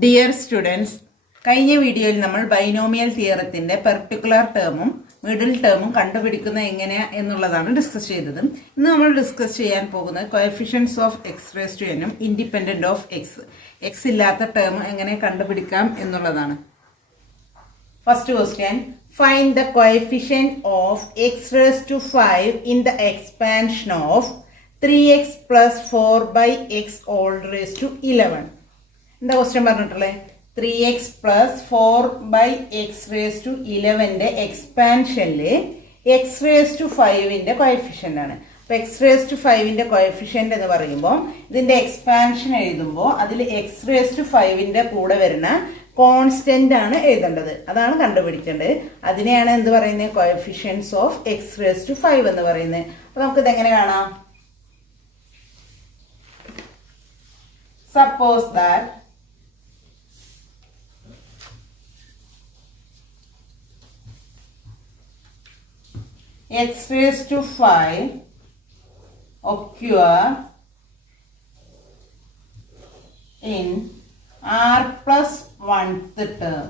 Dear students, കഴിഞ്ഞ വീഡിയോയിൽ നമ്മൾ ബൈനോമിയൽ തിയറത്തിന്റെ പെർട്ടിക്കുലർ ടേമും മിഡിൽ ടേമും കണ്ടുപിടിക്കുന്ന എങ്ങനെയാ എന്നുള്ളതാണ് ഡിസ്കസ് ചെയ്തത്. ഇന്ന് നമ്മൾ ഡിസ്കസ് ചെയ്യാൻ പോകുന്നത് coefficients of x raise to എന്നും ഇൻഡിപെൻഡന്റ് ഓഫ് എക്സ്, എക്സ് ഇല്ലാത്ത ടേം എങ്ങനെ കണ്ടുപിടിക്കാം എന്നുള്ളതാണ്. First question, find the coefficient of x raise to 5 in the expansion of 3x plus 4 by x all raised to 11. എന്താ question പറഞ്ഞിട്ടുള്ളത്? 3x plus 4 by x raised to 11ന്റെ എക്സ്പാൻഷനില് x raised to 5ന്റെ coefficient ആണ്. അപ്പോൾ x raised to 5ന്റെ coefficient എന്ന് പറയുമ്പോൾ ഇതിന്റെ എക്സ്പാൻഷൻ എഴുതുമ്പോൾ അതിൽ x raised to 5ന്റെ കൂടെ വരുന്ന കോൺസ്റ്റന്റ് ആണ് എഴുതേണ്ടത്. അതാണ് കണ്ടുപിടിക്കേണ്ടത്. അതിനെയാണ് എന്ത് പറയുന്നത്? Coefficients of x raised to 5 എന്ന് പറയുന്നത്. അപ്പോൾ നമുക്കിത് എങ്ങനെ കാണാം? Suppose that x raised to 5 occur in r plus 1th term.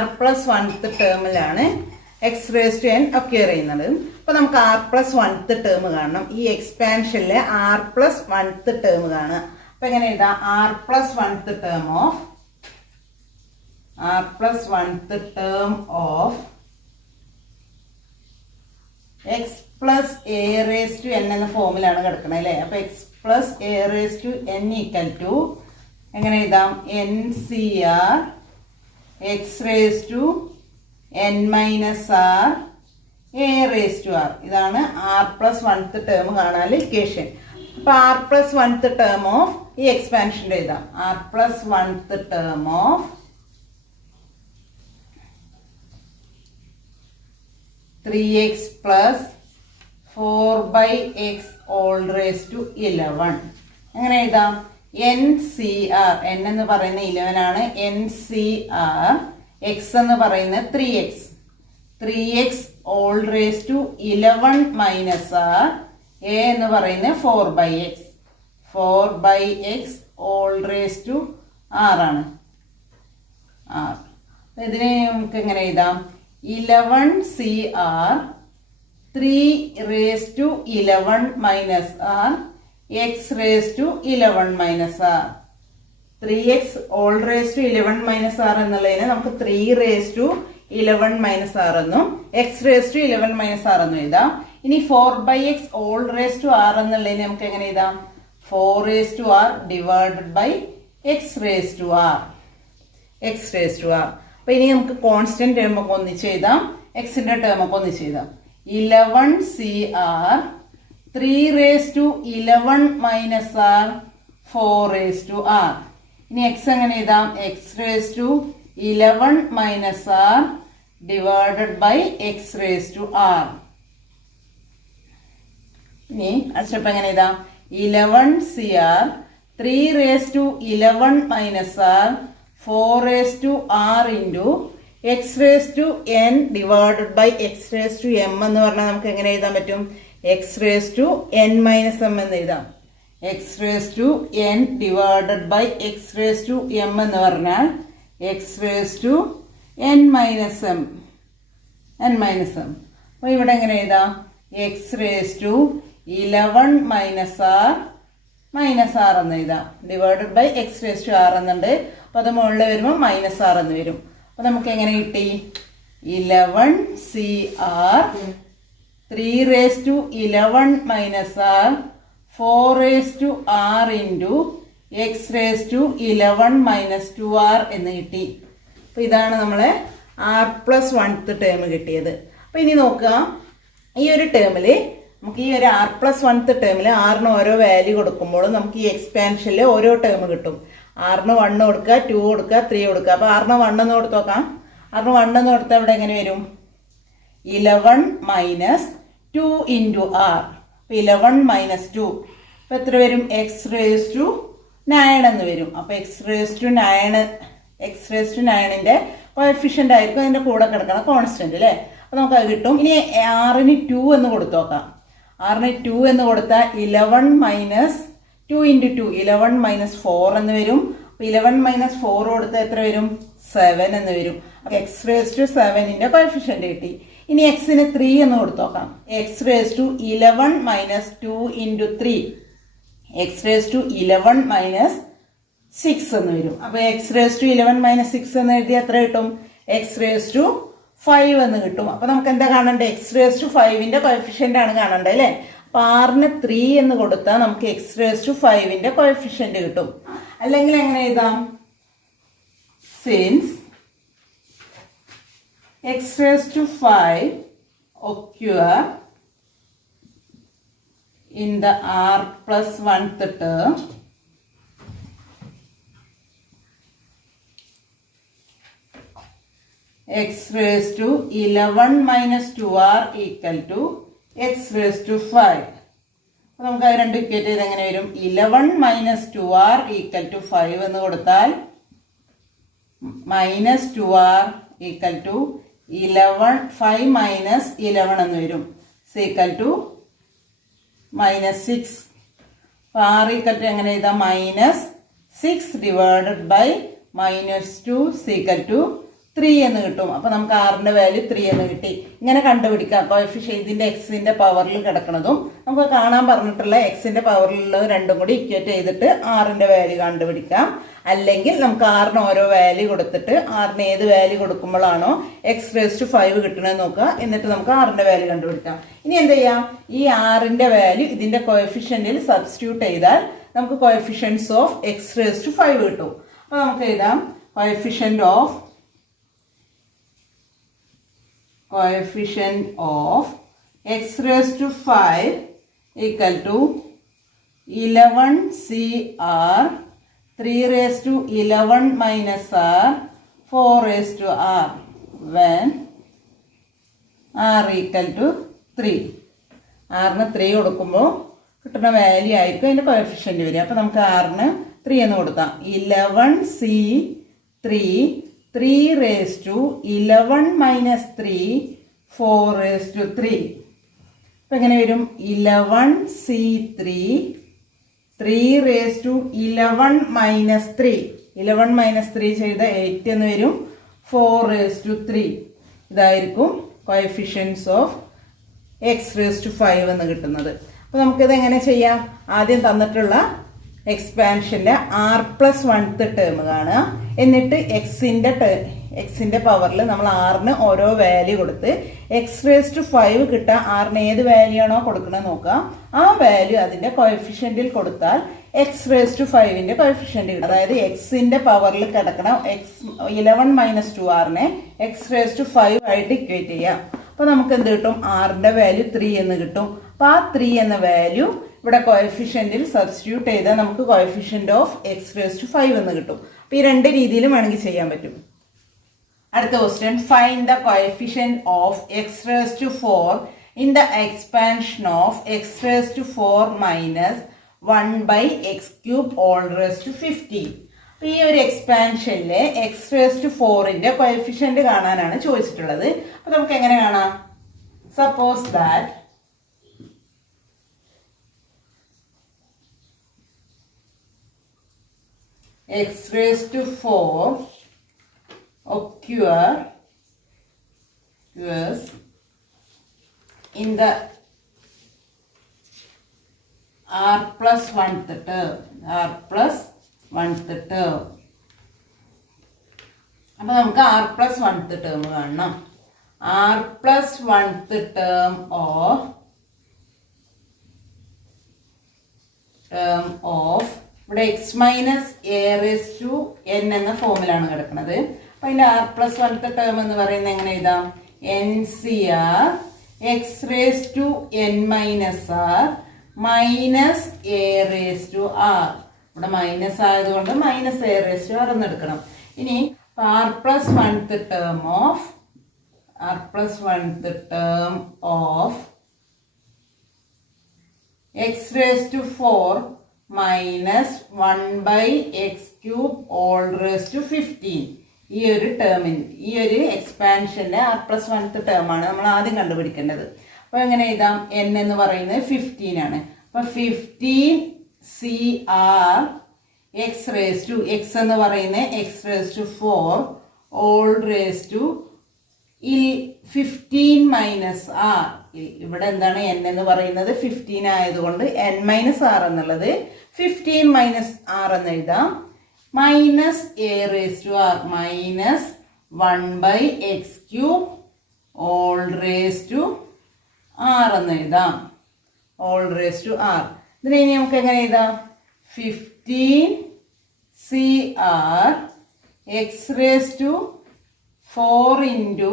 r plus 1th termലാണ് x raised to n occur ചെയ്യുന്നത്. അപ്പോൾ നമുക്ക് r plus 1th term കാണണം. ഈ എക്സ്പാൻഷനിലെ r plus 1th term കാണുക. അപ്പോൾ എങ്ങനെ എഴുതാം? r plus 1th term of x plus a raised to n എന്ന ഫോമിലാണ് കിടക്കുന്നത് അല്ലേ? അപ്പോൾ x plus a raised to n equal to എങ്ങനെ എഴുതാം? NCR x raised to n minus r a raised to r. ഇതാണ് r plus 1th term കാണാൻ equation. അപ്പോൾ r plus 1th term of ഈ എക്സ്പാൻഷൻ എഴുതാം. r plus 1th term of 3x plus 4 by x all raised to 11. എങ്ങനെ എഴുതാം? NCR, n എന്ന് പറയുന്ന 11 ആണ്. NCR x എന്ന് പറയുന്നത് 3x all raised to 11 minus r, a എന്ന് പറയുന്നത് 4 by x all raised to r ആണ്. ഇതിനെ നമുക്ക് എങ്ങനെ എഴുതാം? 11CR 3 raised to 11 minus r x raised to 11 minus r. 3x all raised to 11 minus r എന്നുള്ളതിനെ നമുക്ക് 3 raised to 11 minus r എന്നും x raised to 11 minus r എന്നും എഴുതാം. ഇനി 4 by x all raised to r എന്നുള്ളതിനെ നമുക്ക് എങ്ങനെ എഴുതാം? 4 raised to r divided by x raised to r. അപ്പോൾ ഇനി നമുക്ക് കോൺസ്റ്റന്റ് ടേം ഒക്കെ ഒന്നിച്ച് എഴുതാം, എക്സിന്റെ ടേം ഒക്കെ ഒന്നിച്ച് എഴുതാം. 11CR 3 raised to 11 minus r 4 raised to r. ഇനി x എങ്ങനെ എഴുതാം? x raised to 11 minus r divided by x raised to r. ഇനി അടുത്ത സ്റ്റെപ്പ് എങ്ങനെ എഴുതാം? 11CR 3 raised to 11 minus r 4 raised to r into x raised to n divided by x raised to m എന്ന് പറഞ്ഞാൽ നമുക്ക് എങ്ങനെ എഴുതാൻ പറ്റും? x raised to n minus m എന്ന് എഴുതാം. x raised to n divided by x raised to m എന്ന് പറഞ്ഞാൽ x raised to n minus m. അപ്പോൾ ഇവിടെ എങ്ങനെ എഴുതാം? x raised to 11 minus r minus r എന്ന് എഴുതാം. Divided by x raise to r എന്നുണ്ട്. അപ്പോൾ അത് മുകളിൽ വരുമ്പോൾ മൈനസ് ആർ എന്ന് വരും. അപ്പോൾ നമുക്ക് എങ്ങനെ കിട്ടി? 11CR 3 raised to 11 minus r 4 raised to r into x raised to 11 minus 2r എന്ന് കിട്ടി. അപ്പോൾ ഇതാണ് നമ്മളെ r plus 1th ടേം കിട്ടിയത്. അപ്പോൾ ഇനി നോക്കുക, ഈ ഒരു ടേമിൽ നമുക്ക് ഈ ഒരു r plus 1th ടേമിൽ ആറിന് ഓരോ വാല്യൂ കൊടുക്കുമ്പോഴും നമുക്ക് ഈ എക്സ്പാൻഷനിൽ ഓരോ ടേം കിട്ടും. ആറിന് 1 കൊടുക്കുക, 2 കൊടുക്കുക, 3 കൊടുക്കുക. അപ്പോൾ ആറിന് 1 എന്ന് കൊടുത്ത് നോക്കാം. ആറിന് 1 എന്ന് കൊടുത്താൽ ഇവിടെ എങ്ങനെ വരും? 11 minus 2 into r. അപ്പോൾ 11 minus 2 അപ്പോൾ എത്ര വരും? x raised to 9 എന്ന് വരും. അപ്പോൾ x raised to 9ന്റെ കോഎഫിഷ്യന്റ് ആയിരിക്കും അതിൻ്റെ കൂടെ കിടക്കണം കോൺസ്റ്റന്റ് അല്ലേ? അപ്പോൾ നമുക്ക് അത് കിട്ടും. ഇനി ആറിന് 2 എന്ന് കൊടുത്തു നോക്കാം. ആറിന് 2 എന്ന് കൊടുത്താൽ 11 മൈനസ് 2 ഇൻറ്റു 2 11 മൈനസ് 4 എന്ന് വരും. 11 മൈനസ് 4 കൊടുത്താൽ എത്ര വരും? 7 എന്ന് വരും. എക്സ് റേസ് ടു 7ന്റെ കോഎഫിഷ്യന്റ് കിട്ടി. ഇനി എക്സിന് 3 എന്ന് കൊടുത്തു നോക്കാം. X raise to 11 minus 2 into 3 x raise to 11 minus 6 എന്ന് വരും. അപ്പോൾ എക്സ് റേസ് ടു 11 മൈനസ് 6 എന്ന് എഴുതിയാൽ എത്ര കിട്ടും? എക്സ് റേസ് ടു 5 എന്ന് കിട്ടും. അപ്പോൾ നമുക്ക് എന്താ കാണണ്ടേ? എക്സ് റേസ് ടു 5ന്റെ കോഎഫിഷ്യന്റ് ആണ് കാണണ്ടേ അല്ലേ? അപ്പോൾ ആറിന് 3 എന്ന് കൊടുത്താൽ നമുക്ക് എക്സ് റേസ് ടു 5ന്റെ കോഎഫിഷ്യന്റ് കിട്ടും. അല്ലെങ്കിൽ എങ്ങനെ എഴുതാം? Since x raise to 5 occur in the r plus 1th term, x raised to 11 minus 2r equal to x raised to 5. അപ്പോൾ നമുക്ക് അത് രണ്ട് ഇക്വേറ്റ് ചെയ്ത് എങ്ങനെ വരും? 11 മൈനസ് 2r ഈക്വൽ ടു 5 എന്ന് കൊടുത്താൽ minus 2r equal to 5 minus 11 എന്ന് വരും. Equal to minus 6. അപ്പോൾ r ഈക്വൽ ടു എങ്ങനെ എഴുതാം? Minus 6 divided by minus 2 equal to 3 എന്ന് കിട്ടും. അപ്പോൾ നമുക്ക് ആറിന്റെ വാല്യൂ 3 എന്ന് കിട്ടി. ഇങ്ങനെ കണ്ടുപിടിക്കാം. കോഎഫിഷ്യന്റ് ഇതിന്റെ എക്സിന്റെ പവറിൽ കിടക്കുന്നതും നമുക്ക് കാണാൻ പറഞ്ഞിട്ടുള്ള എക്സിന്റെ പവറിലുള്ള രണ്ടും കൂടി ഇക്വേറ്റ് ചെയ്തിട്ട് ആറിന്റെ വാല്യൂ കണ്ടുപിടിക്കാം. അല്ലെങ്കിൽ നമുക്ക് ആറിന് ഓരോ വാല്യൂ കൊടുത്തിട്ട് ആറിന് ഏത് വാല്യൂ കൊടുക്കുമ്പോഴാണോ എക്സ് റേസ് ടു 5 കിട്ടണമെന്ന് നോക്കുക. എന്നിട്ട് നമുക്ക് ആറിന്റെ വാല്യൂ കണ്ടുപിടിക്കാം. ഇനി എന്ത് ചെയ്യാം? ഈ ആറിന്റെ വാല്യൂ ഇതിന്റെ കോഎഫിഷ്യന്റിൽ സബ്സ്റ്റിറ്റ്യൂട്ട് ചെയ്താൽ നമുക്ക് coefficients of x raise to 5 കിട്ടും. അപ്പോൾ നമുക്ക് എഴുതാം coefficient of x raised to 5 equal to 11 CR 3 raised to 11 minus R 4 raised to R when R equal to 3. ആറിന് 3 കൊടുക്കുമ്പോൾ കിട്ടുന്ന വാല്യൂ ആയിരിക്കും അതിൻ്റെ കോഎഫിഷ്യന്റ് വരിക. അപ്പോൾ നമുക്ക് ആറിന് 3 എന്ന് കൊടുക്കാം. 11C3 3 raised to 11 minus 3 4 raised to 3. അപ്പോൾ എങ്ങനെ വരും? 11C3 3 raised to 11 minus 3 11 minus 3 ചെയ്ത 8 എന്ന് വരും. 4 raised to 3 ഇതായിരിക്കും coefficients of x raise to 5 എന്ന് കിട്ടുന്നത്. അപ്പോൾ നമുക്കിത് എങ്ങനെ ചെയ്യാം? ആദ്യം തന്നിട്ടുള്ള എക്സ്പാൻഷന്റെ r പ്ലസ് 1th ടേം കാണുക. എന്നിട്ട് എക്സിന്റെ പവറിൽ നമ്മൾ ആറിന് ഓരോ വാല്യൂ കൊടുത്ത് എക്സ് റേസ് ടു 5 കിട്ടാൻ ആറിന് ഏത് വാല്യൂ ആണോ കൊടുക്കണത് നോക്കുക. ആ വാല്യൂ അതിന്റെ കോഎഫിഷ്യന്റിൽ കൊടുത്താൽ എക്സ് റേസ് ടു 5ന്റെ കോഎഫിഷ്യന്റ് കിട്ടും. അതായത് എക്സിന്റെ പവറിൽ കിടക്കണം 11 minus 2r X raise to 5 ആയിട്ട് ഇക്വേറ്റ് ചെയ്യാം. അപ്പോൾ നമുക്ക് എന്ത് കിട്ടും? ആറിന്റെ വാല്യൂ 3 എന്ന് കിട്ടും. അപ്പോൾ ആ 3 എന്ന വാല്യൂ ഇവിടെ കോഎഫിഷ്യന്റിൽ സബ്സ്റ്റിറ്റ്യൂട്ട് ചെയ്താൽ നമുക്ക് coefficient of x raise to 5 എന്ന് കിട്ടും. അപ്പോൾ ഈ രണ്ട് രീതിയിലും വേണമെങ്കിൽ ചെയ്യാൻ പറ്റും. അടുത്ത question, find the coefficient of x raise to 4 in the expansion of x raise to 4 minus 1 by x cube all raise to 15. അപ്പോൾ ഈ ഒരു എക്സ്പാൻഷനിലെ എക്സ് റേസ് ടു 4ന്റെ കോഎഫിഷ്യന്റ് കാണാനാണ് ചോദിച്ചിട്ടുള്ളത്. അപ്പോൾ നമുക്ക് എങ്ങനെ കാണാം? Suppose that x raised to 4 occurs in the r plus 1th term. അപ്പോൾ നമുക്ക് r plus 1th term കാണണം. r plus 1th term of ഇവിടെ x minus a raise to n എന്ന ഫോമിലാണ് കിടക്കുന്നത്. അപ്പം അതിൻ്റെ ആർ പ്ലസ് 1th ടേം എന്ന് പറയുന്നത് എങ്ങനെ എഴുതാം? N C r x raise to n minus r minus a raise to r. ഇവിടെ മൈനസ് ആയതുകൊണ്ട് minus a raise to r എന്ന് എടുക്കണം. ഇനി r plus 1th term of x raise to 4 minus 1 by x cube all raise to 15. ഈ ഒരു എക്സ്പാൻഷന്റെ R plus 1th term ആണ് നമ്മൾ ആദ്യം കണ്ടുപിടിക്കേണ്ടത്. അപ്പോൾ എങ്ങനെ എഴുതാം? n എന്ന് പറയുന്നത് 15 ആണ്. അപ്പോൾ 15 CR x raise to x എന്ന് പറയുന്നത് x raise to 4 all raise to 15 minus r. ഇവിടെ എന്താണ് n എന്ന് പറയുന്നത് 15 ആയതുകൊണ്ട് n മൈനസ് ആർ എന്നുള്ളത് 15 മൈനസ് ആർ എന്ന് എഴുതാം. Minus a raise to r minus 1/x³ all raise to r എന്ന് എഴുതാം. All raise to r. ഇതിനെ ഇനി നമുക്ക് എങ്ങനെ എഴുതാം? 15 CR x raise to 4 into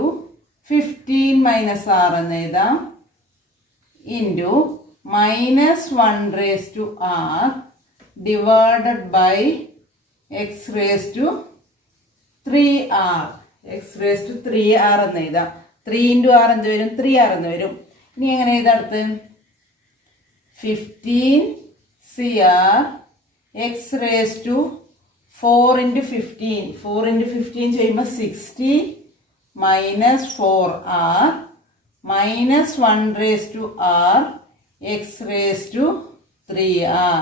15 minus r എന്ന് എഴുതാം into minus 1 raise to r divided by x raise to 3R. X raise to 3R എന്ന് എഴുതാം. 3 ഇൻറ്റു ആർ എന്ത് വരും? 3R എന്ന് വരും. ഇനി എങ്ങനെ എഴുതാം? അടുത്ത് 15 CR x raise to 4 into 15. 4 into 15 ചെയ്യുമ്പോൾ 60 minus 4R minus 1 raise to r x raise to 3R.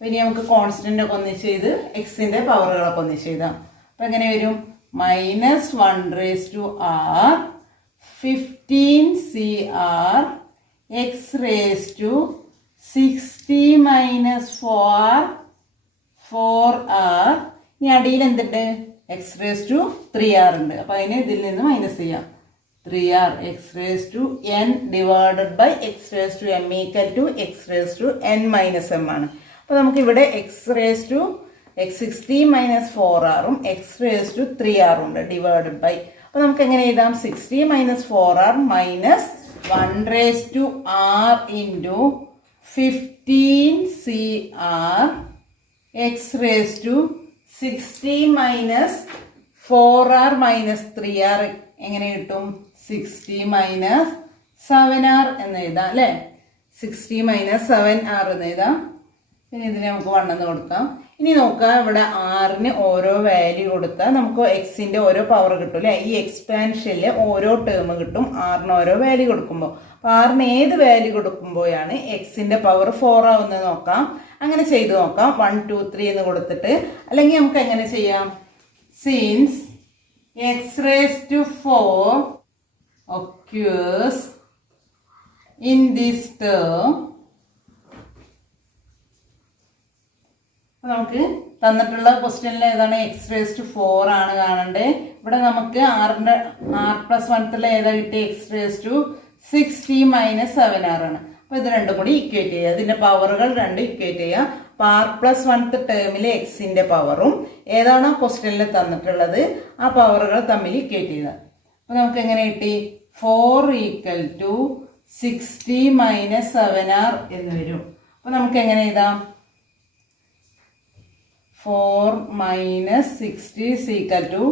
ഇനി നമുക്ക് കോൺസ്റ്റന്റ് ഒക്കെ ഒന്നിച്ച് ചെയ്ത് എക്സിന്റെ പവറുകളൊക്കെ ഒന്നിച്ച് ചെയ്താം. അപ്പൊ എങ്ങനെ വരും? Minus 1 raise to r 15 CR x raise to 60 minus 4R. ഇനി അടിയിൽ എന്തുണ്ട്? എക്സ് റേസ് ടു 3R ഉണ്ട്. അപ്പൊ അതിനെ ഇതിൽ നിന്ന് മൈനസ് ചെയ്യാം. 3R x raise to n divided by x raise to m equal to x raise to n minus m ആണ്. അപ്പോൾ നമുക്ക് ഇവിടെ x raise to x60 minus 4R x raise to 3R ഉണ്ട് ഡിവൈഡഡ് ബൈ. അപ്പോൾ നമുക്ക് എങ്ങനെ എഴുതാം? 60 minus 4R minus 1 raise to R into 15 CR x raise to 60 minus 4R minus 3R എങ്ങനെ കിട്ടും? 60 മൈനസ് 7R എന്ന് എഴുതാം അല്ലേ? 60 മൈനസ് 7R എന്ന് എഴുതാം. ഇനി ഇതിനെ നമുക്ക് 1 എന്ന് കൊടുക്കാം. ഇനി നോക്കാം, ഇവിടെ ആറിന് ഓരോ വാല്യൂ കൊടുത്താൽ നമുക്ക് എക്സിന്റെ ഓരോ പവർ കിട്ടും അല്ലേ? ഈ എക്സ്പാൻഷനിൽ ഓരോ ടേം കിട്ടും ആറിന് ഓരോ വാല്യൂ കൊടുക്കുമ്പോൾ. അപ്പോൾ ആറിന് ഏത് വാല്യൂ കൊടുക്കുമ്പോഴാണ് എക്സിന്റെ പവർ 4 ആവുന്നത് നോക്കാം. അങ്ങനെ ചെയ്ത് നോക്കാം. 1 2 3 എന്ന് കൊടുത്തിട്ട്. അല്ലെങ്കിൽ നമുക്ക് എങ്ങനെ ചെയ്യാം? Since x raise to 4 occurs in this term, നമുക്ക് തന്നിട്ടുള്ള ക്വസ്റ്റ്യനിൽ ഏതാണ്? എക്സ് റേസ് ടു 4 ആണ് കാണണ്ടേ. ഇവിടെ നമുക്ക് r+1 ഏതാ കിട്ടിയ? X raise to 60 minus 7R ആണ്. അപ്പൊ ഇത് രണ്ടും കൂടി ഇക്വേറ്റ് ചെയ്യുക. ഇതിന്റെ പവറുകൾ രണ്ടും ഇക്വേറ്റ് ചെയ്യുക. അപ്പൊ r+1 ടേമിലെ എക്സിന്റെ പവറും ഏതാണോ ക്വസ്റ്റ്യനിൽ തന്നിട്ടുള്ളത് ആ പവറുകൾ തമ്മിൽ ഇക്വേറ്റ് ചെയ്യുക. അപ്പൊ നമുക്ക് എങ്ങനെ കിട്ടി? 4 ഈക്വൽ ടു 60 മൈനസ് 7R എന്ന് വരും. അപ്പൊ നമുക്ക് എങ്ങനെ എഴുതാം? 4 minus 60 equal to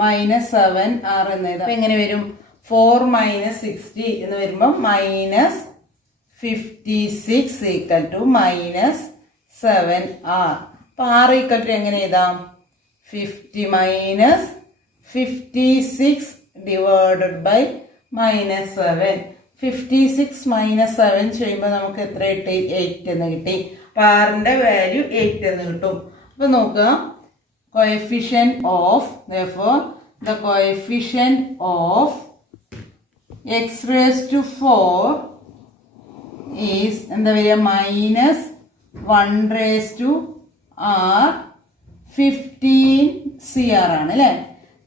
minus 7R എന്ന് എഴുതാം. അപ്പൊ എങ്ങനെ വരും? 4 മൈനസ് 60 എന്ന് വരുമ്പോൾ minus 56 equal to minus 7R. അപ്പൊ R ഈക്വൽ ടു എങ്ങനെ എഴുതാം? 50 minus 56 divided by minus 7. 56 minus 7 ചെയ്യുമ്പോൾ നമുക്ക് എത്ര കിട്ടി? 8 എന്ന് കിട്ടി. അപ്പൊ ആറിന്റെ വാല്യൂ 8 എന്ന് കിട്ടും. അപ്പൊ നോക്കുക, coefficient of the coefficient of x raised to 4 is എന്താ വരിക? Minus 1 raised to r 15 CR ആണ് അല്ലേ?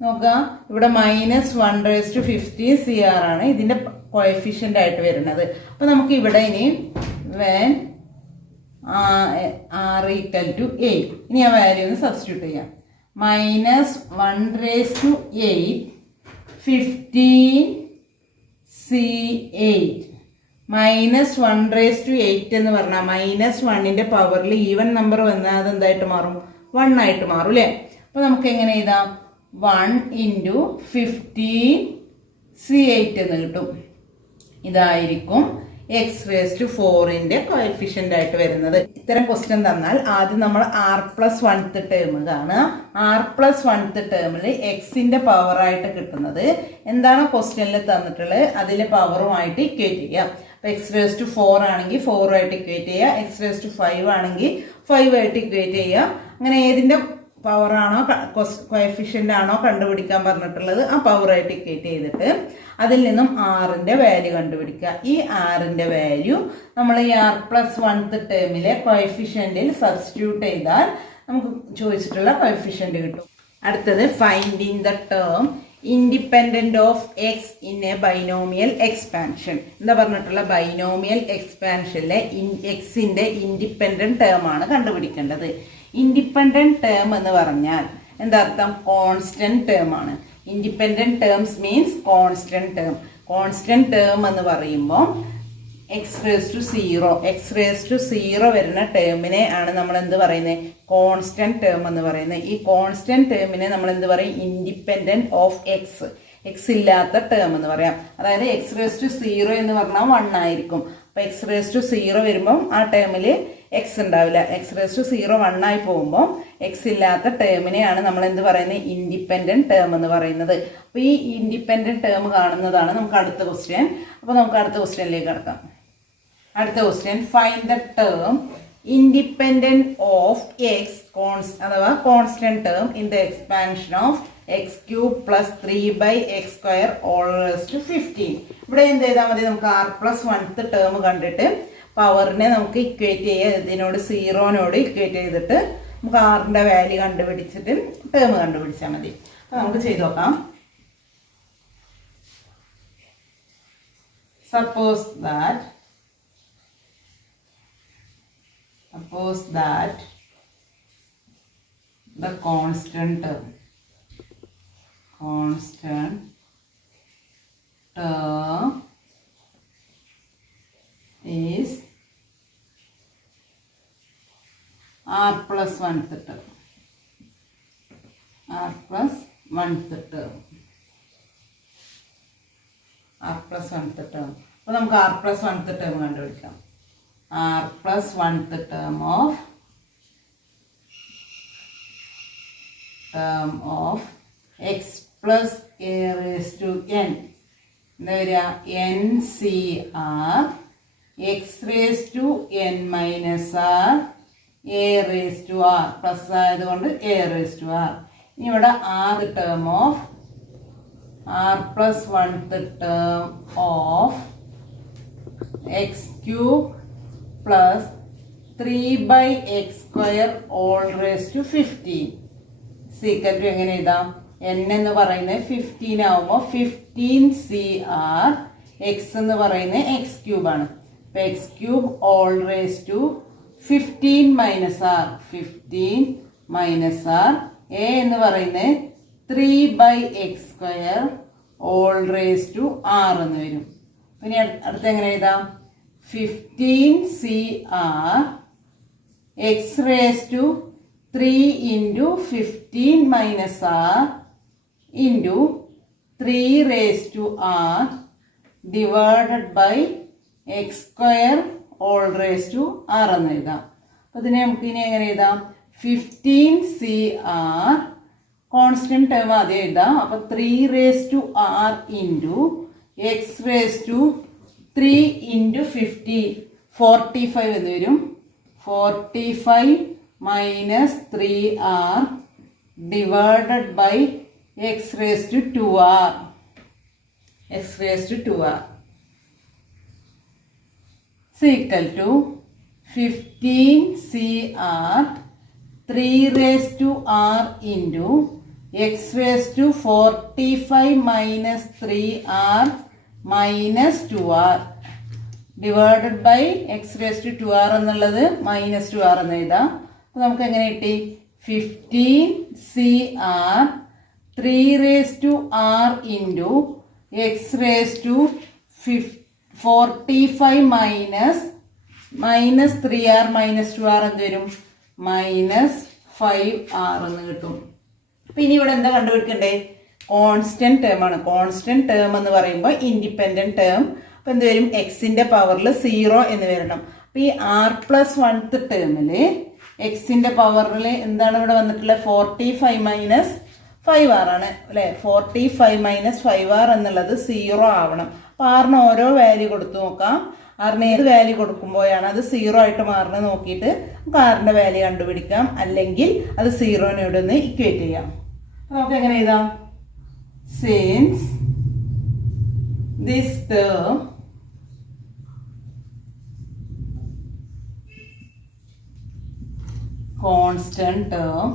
നോക്കുക, ഇവിടെ മൈനസ് 1 raised to 15 CR ആണ് ഇതിന്റെ കോഎഫിഷ്യന്റ് ആയിട്ട് വരുന്നത്. അപ്പൊ നമുക്ക് ഇവിടെ ഇനി when r equal to 8 ഇനി ആ വാല്യൂ ഒന്ന് സബ്സ്റ്റിറ്റ്യൂട്ട് ചെയ്യാം. Minus 1 raised to 8 15 C8 minus 1 raised to 8 എന്ന് പറഞ്ഞാൽ മൈനസ് 1ന്റെ പവറിൽ ഈവൻ നമ്പർ വന്നാൽ അത് എന്തായിട്ട് മാറും? 1 ആയിട്ട് മാറും അല്ലേ? അപ്പൊ നമുക്ക് എങ്ങനെ എഴുതാം? 1 into 15 C8 എന്ന് കിട്ടും. ഇതായിരിക്കും x⁴ കോഎഫിഷ്യന്റ് ആയിട്ട് വരുന്നത്. ഇത്തരം ക്വസ്റ്റ്യൻ തന്നാൽ ആദ്യം നമ്മൾ r+1th ടേം കാണുക. r+1th ടേമിൽ എക്സിന്റെ പവർ ആയിട്ട് കിട്ടുന്നത് എന്താണ് ക്വസ്റ്റ്യനിൽ തന്നിട്ടുള്ളത് അതിലെ പവറുമായിട്ട് ഇക്വേറ്റ് ചെയ്യാം. അപ്പൊ x⁴ ആണെങ്കിൽ 4 ആയിട്ട് ഇക്വേറ്റ് ചെയ്യുക, x⁵ ആണെങ്കിൽ 5 ആയിട്ട് ഇക്വേറ്റ് ചെയ്യുക. അങ്ങനെ ഏതിന്റെ പവറാണോ കോഎഫിഷ്യന്റ് ആണോ കണ്ടുപിടിക്കാൻ പറഞ്ഞിട്ടുള്ളത് ആ പവറായിട്ട് ഇക്വേറ്റ് ചെയ്തിട്ട് അതിൽ നിന്നും ആറിന്റെ വാല്യൂ കണ്ടുപിടിക്കുക. ഈ ആറിന്റെ വാല്യൂ നമ്മൾ ഈ r+1th ടേമിലെ കോഎഫിഷ്യന്റിൽ സബ്സ്റ്റിറ്റ്യൂട്ട് ചെയ്താൽ നമുക്ക് ചോദിച്ചിട്ടുള്ള കോഎഫിഷ്യന്റ് കിട്ടും. അടുത്തത് finding the term independent of X in A binomial expansion. എന്താ പറഞ്ഞിട്ടുള്ള ബൈനോമിയൽ എക്സ്പാൻഷനിലെ എക്സിന്റെ ഇൻഡിപെൻഡന്റ് ടേം ആണ് കണ്ടുപിടിക്കേണ്ടത്. ഇൻഡിപെൻഡന്റ് ടേം എന്ന് പറഞ്ഞാൽ എന്താ അർത്ഥം? കോൺസ്റ്റന്റ് ടേം ആണ്. Independent terms means constant term. Constant term എന്ന് പറയുമ്പോൾ x⁴ വരുന്ന ടേമിനെ ആണ് നമ്മൾ എന്ത് പറയുന്നത്? കോൺസ്റ്റന്റ് ടേം എന്ന് പറയുന്നത്. ഈ കോൺസ്റ്റന്റ് ടേമിനെ നമ്മൾ എന്ത് പറയും? ഇൻഡിപെൻഡന്റ് ഓഫ് എക്സ്, എക്സ് ഇല്ലാത്ത ടേം എന്ന് പറയാം. അതായത് x⁴ എന്ന് പറഞ്ഞാൽ 1 ആയിരിക്കും. അപ്പൊ x⁴ വരുമ്പം ആ ടേമിൽ എക്സ് ഉണ്ടാവില്ല. x⁴ 1 ആയി പോകുമ്പോൾ എക്സ് ഇല്ലാത്ത ടേമിനെയാണ് നമ്മൾ എന്ത് പറയുന്നത്? ഇൻഡിപെൻഡന്റ് ടേം എന്ന് പറയുന്നത്. അപ്പൊ ഈ ഇൻഡിപെൻഡന്റ് ടേം കാണുന്നതാണ് നമുക്ക് അടുത്ത ക്വസ്റ്റ്യൻ. അപ്പൊ നമുക്ക് അടുത്ത ക്വസ്റ്റ്യനിലേക്ക് കടക്കാം. അടുത്ത question, find the term independent of X അഥവാ constant term in the expansion of x³ + 3/x² 15. ഇവിടെ എന്ത് ചെയ്താൽ മതി? നമുക്ക് r+1th ടേം കണ്ടിട്ട് പവറിനെ നമുക്ക് ഇക്വേറ്റ് ചെയ്യുക. ഇതിനോട് 0 ഇക്വേറ്റ് ചെയ്തിട്ട് നമുക്ക് ആറിന്റെ വാല്യൂ കണ്ടുപിടിച്ചിട്ട് ടേം കണ്ടുപിടിച്ചാൽ മതി. അപ്പൊ നമുക്ക് ചെയ്ത് നോക്കാം. Suppose that the constant term is r+1th term. അപ്പോൾ നമുക്ക് r+1th term കണ്ടുപിടിക്കാം. r+1th term of x plus a raised to n എന്താ വരിക? NCR x raised to n minus r a raised to r plus ആയതുകൊണ്ട് a raised to r. ഇനി ഇവിടെ r term of r+1th term of x³ plus 3/x² all raised to 15 equal to എങ്ങനെ എഴുതാം? n എന്ന് പറയുന്നത് 15 ആവുമ്പോൾ 15CR, x എന്ന് പറയുന്നത് x³ ആണ്. അപ്പൊ x³ all raised to 15 minus r, 15 minus r. a എന്ന് പറയുന്നത് 3/x² all raised to r എന്ന് വരും. പിന്നെ അടുത്ത് എങ്ങനെ എഴുതാം? 15CR x raised to 3 into 15 minus r into 3 raised to r divided by x² all raised to r എന്ന് എഴുതാം. അപ്പൊ ഇതിനെ നമുക്ക് ഇനി എങ്ങനെ എഴുതാം? 15CR കോൺസ്റ്റന്റ് ടേം ആദ്യം എഴുതാം. അപ്പൊ 3 raised to r into x raised to 3 into 50 45 എന്ന് വരും. 45 minus 3r divided by x raised to 2r. x raised to 2r is equal to 15CR 3 raised to r into x raised to 45 minus 3r minus 2r divided by x raised to 2r എന്നുള്ളത് minus 2r എന്ന് എഴുതാം. അപ്പോൾ നമുക്ക് എങ്ങനെ കിട്ടി? 15CR 3 raised to r into x raised to 45 minus 3r minus 2r എന്ത് വരും? minus 5r എന്ന് കിട്ടും. അപ്പം ഇനി ഇവിടെ എന്താ കണ്ടുപിടിക്കണ്ടേ? കോൺസ്റ്റന്റ് ടേം ആണ്. കോൺസ്റ്റന്റ് ടേം എന്ന് പറയുമ്പോൾ ഇൻഡിപെൻഡന്റ് ടേം അപ്പം എന്ത് വരും, എക്സിൻ്റെ പവറിൽ 0 എന്ന് വരണം. അപ്പം ഈ r+1th ടേമിൽ എക്സിൻ്റെ പവറിൽ എന്താണ് ഇവിടെ വന്നിട്ടുള്ളത്, 45 - 5r ആണ് അല്ലേ. 45 - 5r എന്നുള്ളത് 0 ആവണം. അപ്പം ആറിന് ഓരോ വാല്യൂ കൊടുത്തു നോക്കാം. ആറിന് ഏത് വാല്യൂ കൊടുക്കുമ്പോഴാണ് അത് 0 ആയിട്ട് മാറുന്നത് നോക്കിയിട്ട് നമുക്ക് ആറിൻ്റെ വാല്യൂ കണ്ടുപിടിക്കാം. അല്ലെങ്കിൽ അത് 0-നോട് ഒന്ന് ഇക്വേറ്റ് ചെയ്യാം. അപ്പം നമുക്ക് എങ്ങനെ എഴുതാം, since this term constant term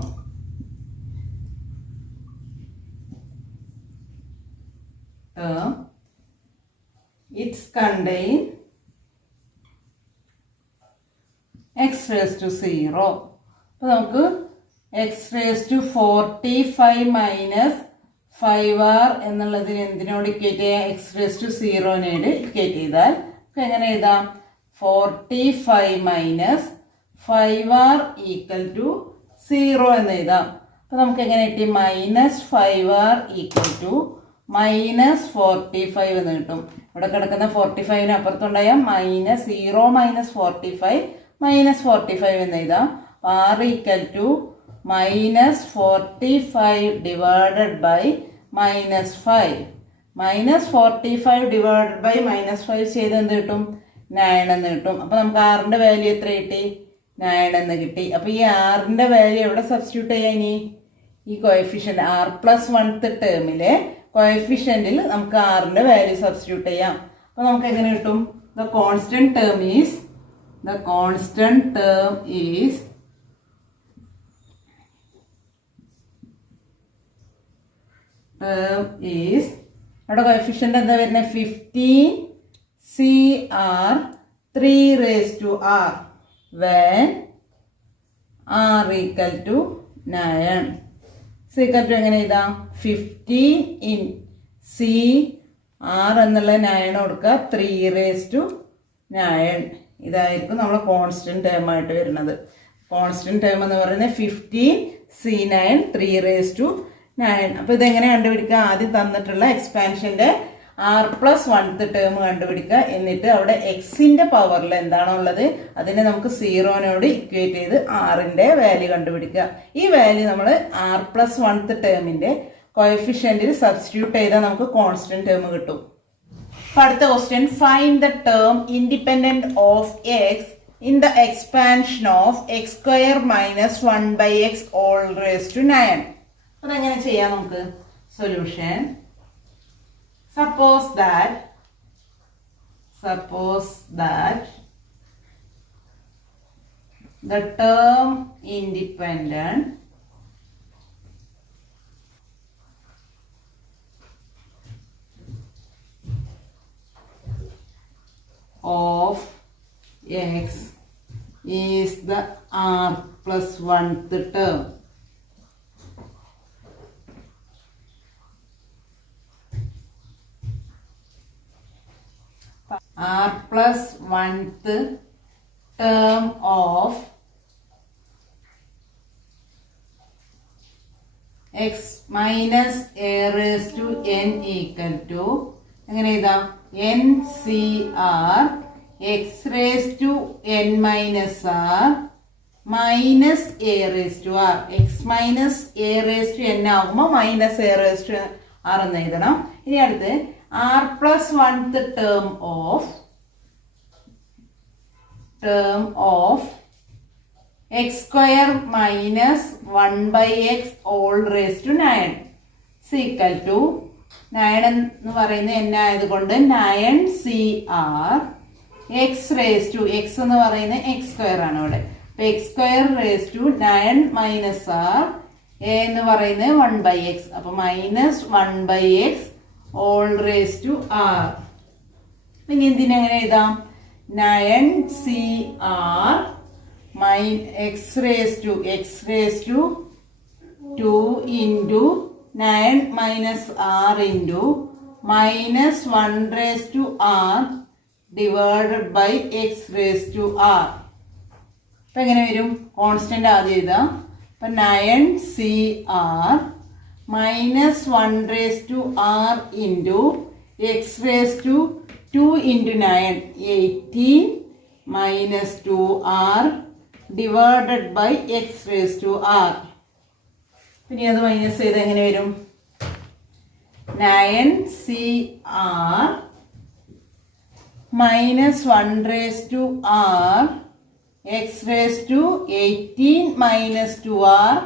it's contain x raised to 0. അപ്പോൾ നമുക്ക് x raised to 45 - 5r എന്നുള്ളതിന് എന്തിനോട് ഇക്വേറ്റ് ചെയ്യാം, x raised to 0-നോട് ഇക്വേറ്റ് ചെയ്താൽ നമുക്ക് എങ്ങനെ എഴുതാം, 45 - 5r = 0 എന്ന് എഴുതാം. അപ്പോൾ നമുക്ക് എങ്ങനെ കിട്ടി, -5r = -45 എന്ന് കിട്ടും. ഇവിടെ കിടക്കുന്ന 45-ന് അപ്പുറത്തുണ്ടായ -0 - 45 -45 എന്ന് എഴുതാം. r = -45 divided by -5. -45 divided by -5 ചെയ്ത് എന്ത് കിട്ടും, 9 എന്ന് കിട്ടും. അപ്പോൾ നമുക്ക് ആറിൻ്റെ വാല്യൂ എത്ര കിട്ടി, 9 എന്ന് കിട്ടി. അപ്പോൾ ഈ ആറിൻ്റെ വാല്യൂ എവിടെ സബ്സ്റ്റിറ്റ്യൂട്ട് ചെയ്യാം, ഇനി ഈ കോഎഫിഷ്യൻ്റ് r+1th ടേമിലെ കോഎഫിഷ്യൻറ്റിൽ നമുക്ക് ആറിൻ്റെ വാല്യൂ സബ്സ്റ്റിറ്റ്യൂട്ട് ചെയ്യാം. അപ്പോൾ നമുക്ക് എങ്ങനെ കിട്ടും, ദ കോൺസ്റ്റന്റ് ടേം ഈസ് അവിടെ കോഎഫിഷ്യൻ്റ് എന്താ വരുന്നത്, 15cr 3 raised to r when r = 9. എങ്ങനെ എഴുതാം, 15 in c r എന്നുള്ള 9 കൊടുക്കുക, 3 raised to 9. ഇതായിരിക്കും നമ്മളെ കോൺസ്റ്റന്റ് ടേം ആയിട്ട് വരുന്നത്. കോൺസ്റ്റന്റ് ടേം എന്ന് പറയുന്നത് 15c9 3 raised to 9. അപ്പോൾ ഇതെങ്ങനെ കണ്ടുപിടിക്കുക, ആദ്യം തന്നിട്ടുള്ള എക്സ്പാൻഷൻ്റെ r+1th ടേം കണ്ടുപിടിക്കുക. എന്നിട്ട് അവിടെ എക്സിൻ്റെ പവറിൽ എന്താണോ ഉള്ളത് അതിനെ നമുക്ക് 0-നോട് ഇക്വേറ്റ് ചെയ്ത് ആറിൻ്റെ വാല്യൂ കണ്ടുപിടിക്കുക. ഈ വാല്യൂ നമ്മൾ r+1th ടേമിൻ്റെ കോഎഫിഷ്യൻറ്റിൽ സബ്സ്റ്റിറ്റ്യൂട്ട് ചെയ്താൽ നമുക്ക് കോൺസ്റ്റന്റ് ടേം കിട്ടും. അടുത്ത question, find the term independent of X in the expansion of x² - 1/x all raised to 9. അതെങ്ങനെ ചെയ്യാം നമുക്ക്, solution, suppose that the term independent of x is the r+1th term. r+1th term of x minus a raised to n equal to എങ്ങനെ എഴുതാം, NCr x raised to n minus r minus a raised to r. x minus a raised to n ആകുമ്പോൾ minus a raised to r എന്ന് എഴുതണം. ഇനി അടുത്ത് r+1th term of x² - 1/x all raised to 9 is equal to 9 എന്ന് പറയുന്നത് n ആയതുകൊണ്ട് 9cr x raised to x എന്ന് പറയുന്നത് x² ആണ് ഇവിടെ. അപ്പോൾ x² raised to 9 minus r a എന്ന് പറയുന്നത് 1/x. അപ്പോൾ -1/x all raised to r. ഇനി എന്തിനെങ്ങനെ എഴുതാം, 9cr x raised to 2 into 9 minus r into -1 raised to r divided by x raised to r. അപ്പം എങ്ങനെ വരും, കോൺസ്റ്റന്റ് ആദ്യം എഴുതാം. അപ്പം 9cr -1 raised to r into x raised to 2 into 9, 18 minus 2r divided by x raised to r. പിന്നെ അത് minus ചെയ്ത് എങ്ങനെ വരും? 9cr minus 1 raised to r x raised to 18 minus 2r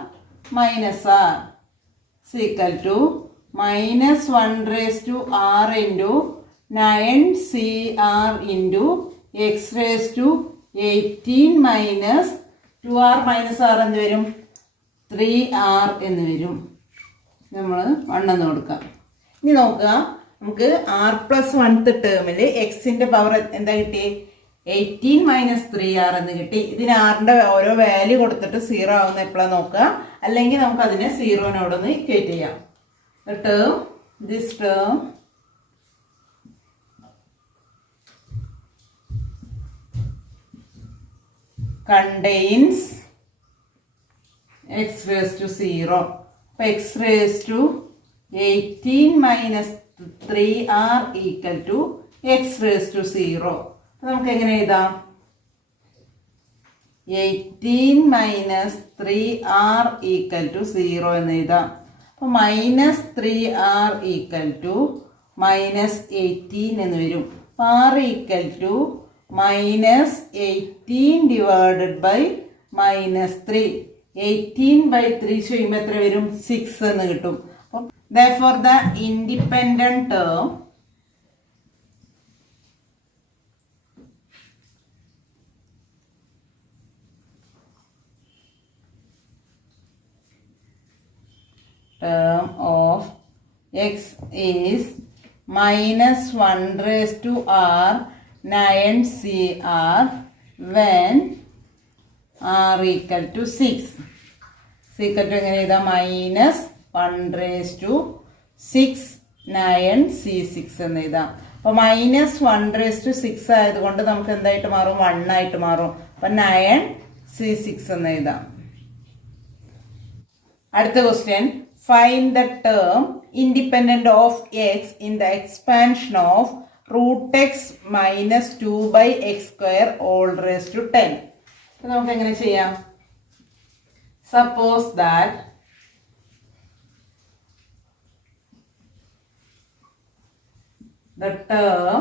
minus r is equal to minus 1 raised to r into 9cr into x raised to 18 minus 2r minus r എന്ത് വരും? 3r എന്ന് വരും. നമ്മൾ 1 എന്ന് കൊടുക്കാം. ഇനി നോക്കുക, നമുക്ക് r പ്ലസ് 1th ടേമിൽ എക്സിന്റെ പവർ എന്താ കിട്ടി? 18 മൈനസ് 3r എന്ന് കിട്ടി. ഇതിന് ആറിന്റെ ഓരോ വാല്യൂ കൊടുത്തിട്ട് 0 ആവുന്ന എപ്പോഴാണ് നോക്കുക, അല്ലെങ്കിൽ നമുക്ക് അതിനെ 0നോടൊന്ന് ഇക്വേറ്റ് ചെയ്യാം. This term contains x raised to 0. അപ്പോൾ x raised to 18 minus 3r equal to x raised to 0. അപ്പോൾ നമുക്ക് എങ്ങനെ എഴുതാം? 18 minus 3r equal to 0 എന്ന് എഴുതാം. അപ്പോൾ minus 3r equal to minus 18 എന്ന് വരും. അപ്പോൾ r equal to minus 18 divided by minus 3. 18/3 ചെയ്യുമ്പോൾ എത്ര വരും? 6 എന്ന് കിട്ടും. അപ്പം therefore the independent term of x is minus 1 raised to r 9cr when r equal to 6. Equal to എങ്ങനെ എഴുതാം? മൈനസ് 1 raised to 6 9c6 എന്ന് എഴുതാം. അപ്പോൾ മൈനസ് 1 raised to 6 ആയതുകൊണ്ട് നമുക്ക് എന്തായിട്ട് മാറും? 1 ആയിട്ട് മാറും. അപ്പം 9c6 എന്ന് എഴുതാം. അടുത്ത question, find the term independent of x in the expansion of root x minus 2 by x square all raised to 10. അപ്പോൾ നമുക്ക് എങ്ങനെ ചെയ്യാം? Suppose that the term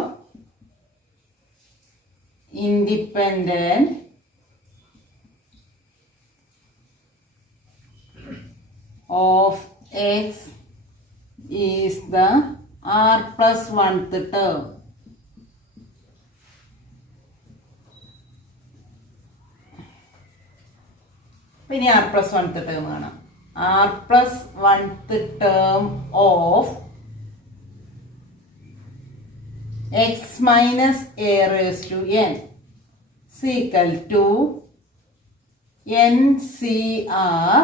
independent of x is the r plus 1th term. പിന്നെ r plus 1th term കാണാം. r plus 1th term of x minus a raised to n is equal to ncr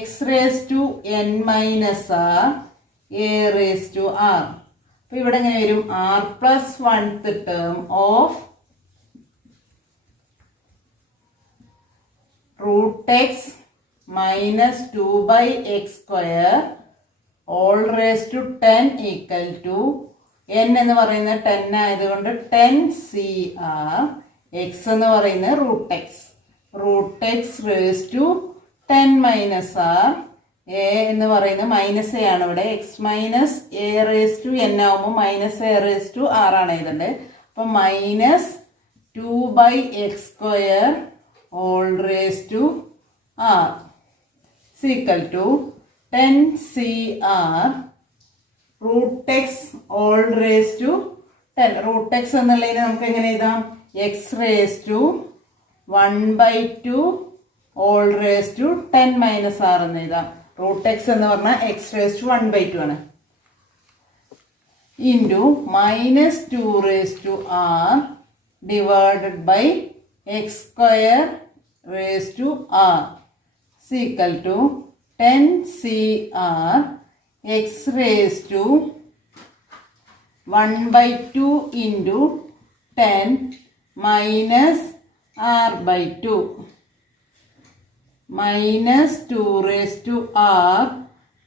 x raised to n minus r a raised to r. അപ്പോൾ ഇവിടെ എങ്ങനെ വരും? r plus 1th term of root x minus 2 by x square all raised to 10 equal to n എന്ന് പറയുന്നത് 10 ആയതുകൊണ്ട് 10cr x എന്ന് പറയുന്നത് root x raised to 10 minus r a എന്ന് പറയുന്നത് മൈനസ് എ ആണ് ഇവിടെ. x minus a raise to n ആവുമ്പോൾ minus a raise to r ആണ് എഴുതേണ്ടത്. അപ്പം minus 2 by x square all raised to r is equal to 10cr root x all raised to 10. root x എന്നുള്ളതിന് നമുക്ക് എങ്ങനെ എഴുതാം? x raised to 1/2 all raised to 10 minus r എന്ന് എഴുതാം. root x എന്ന് പറഞ്ഞാൽ x raised to 1/2 ആണ്. into minus 2 raised to r divided by x square raised to r is equal to 10cr x raised to 1/2 into 10 minus r/2 minus 2 raised to r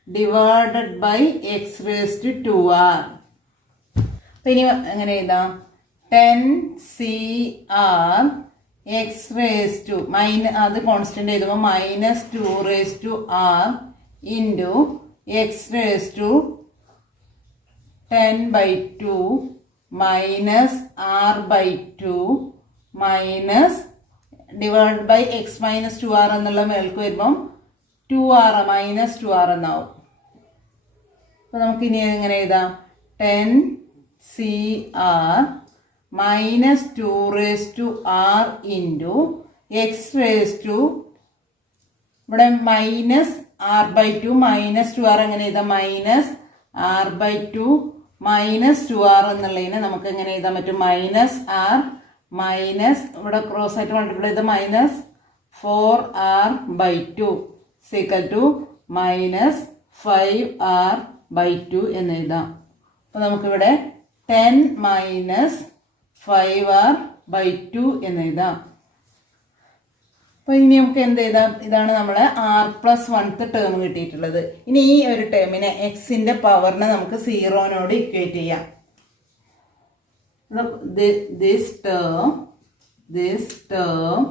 divided by x raised to 2r. അപ്പം ഇനി എങ്ങനെ എഴുതാം? 10CR x raise to അത് constant എഴുതുമ്പോൾ -2r into x raise to 10/2 -r/2 minus divide by x minus 2r എന്നുള്ള മേൾക്ക് വരുമ്പം 2r -2r എന്നാവും. അപ്പോൾ നമുക്ക് ഇനി എങ്ങനെ എഴുതാം? 10CR -2r into x raise to ഇവിടെ -r/2 -2r എങ്ങനെ എഴുതാം? -r/2 -2r എന്നുള്ളതിനെ നമുക്ക് എങ്ങനെ എഴുതാൻ പറ്റും? -r മൈനസ് ഇവിടെ ക്രോസ് ആയിട്ട് മൾട്ടിപ്ലൈ ചെയ്ത് -4r/2 ഈക്വൽ ടു -5r/2 എന്ന് എഴുതാം. അപ്പോൾ നമുക്കിവിടെ 10 -5r/2 എന്ന് എഴുതാം. അപ്പോൾ ഇനി നമുക്ക് എന്ത് എഴുതാം? ഇതാണ് നമ്മളെ r+1th ടേം കിട്ടിയിട്ടുള്ളത്. ഇനി ഈ ഒരു ടേമിനെ എക്സിന്റെ പവറിനെ നമുക്ക് 0 ഇക്വേറ്റ് ചെയ്യാം. This term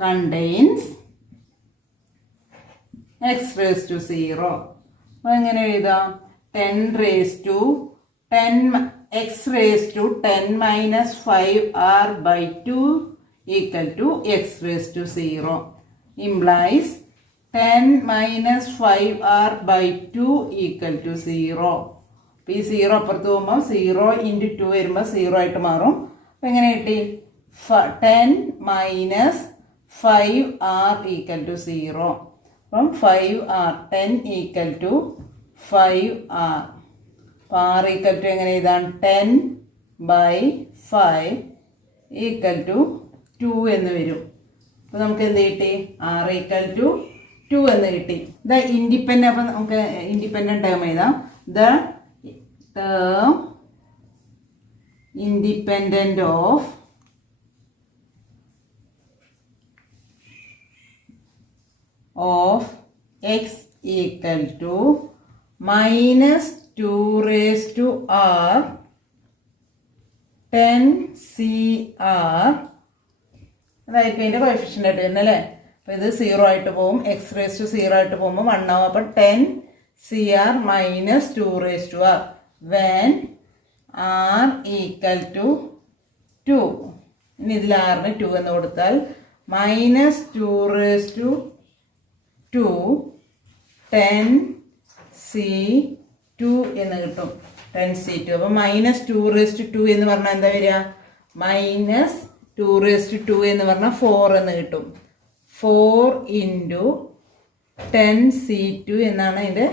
contains x raised to 0. അപ്പോൾ എങ്ങനെ എഴുതാം? 10x raised to 10 -5r/2 equal to x raised to 0 implies 10 -5r/2 equal to 0. അപ്പോൾ ഈ 0 അപ്പുറത്ത് പോകുമ്പോൾ 0 × 2 വരുമ്പോൾ 0 ആയിട്ട് മാറും. അപ്പം എങ്ങനെ കിട്ടി? 10 -5r equal to 0. അപ്പം 5r 10 equal to 5r. അപ്പോൾ r equal to എങ്ങനെ എഴുതാം? 10/5 equal to 2 എന്ന് വരും. അപ്പോൾ നമുക്ക് എന്ത് കിട്ടി? r equal to 2 എന്ന് കിട്ടി. ഇത് ഇൻഡിപെൻഡൻ്റ്. അപ്പം നമുക്ക് ഇൻഡിപെൻഡൻ്റ് ടേം എഴുതാം. The term independent of x equal to -2r 10CR അതായിരിക്കും അതിൻ്റെ കോഎഫിഷ്യൻ്റ് ആയിട്ട് വരുന്നത് അല്ലേ? അപ്പോൾ ഇത് 0 ആയിട്ട് പോകും. എക്സ് റേസ് ടു 0 ആയിട്ട് പോകുമ്പോൾ 1 ആവും. അപ്പോൾ 10CR -2r when r equal to 2. ഇനി ഇതിൽ rന് 2 എന്ന് കൊടുത്താൽ -2 10C2 എന്ന് കിട്ടും. 10C2. അപ്പോൾ -2 എന്ന് പറഞ്ഞാൽ എന്താ വരിക? -2 എന്ന് പറഞ്ഞാൽ 4 എന്ന് കിട്ടും. 4 × 10C2 എന്നാണ് അതിൻ്റെ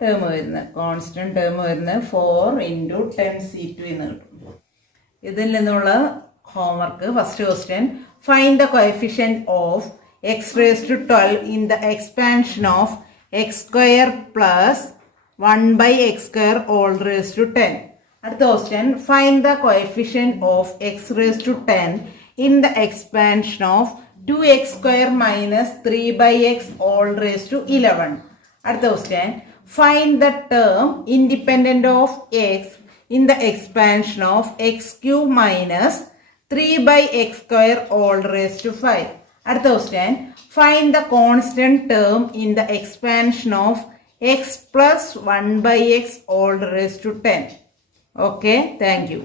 ടേം വരുന്നത്. കോൺസ്റ്റന്റ് ടേം വരുന്നത് 4 × 10C2 എന്ന് കിട്ടും. ഇതിൽ നിന്നുള്ള homework first question: find the coefficient of x raised to 12 in the expansion of x square plus 1/x² all raised to 10. അടുത്ത question: find the coefficient of x raised to 10 in the expansion of 2x² minus 3/x all raised to 11. അടുത്ത question: find the term independent of x in the expansion of x³ minus 3/x² all raised to 5. അടുത്ത question: find the constant term in the expansion of x plus 1/x all raised to 10. Okay, thank you.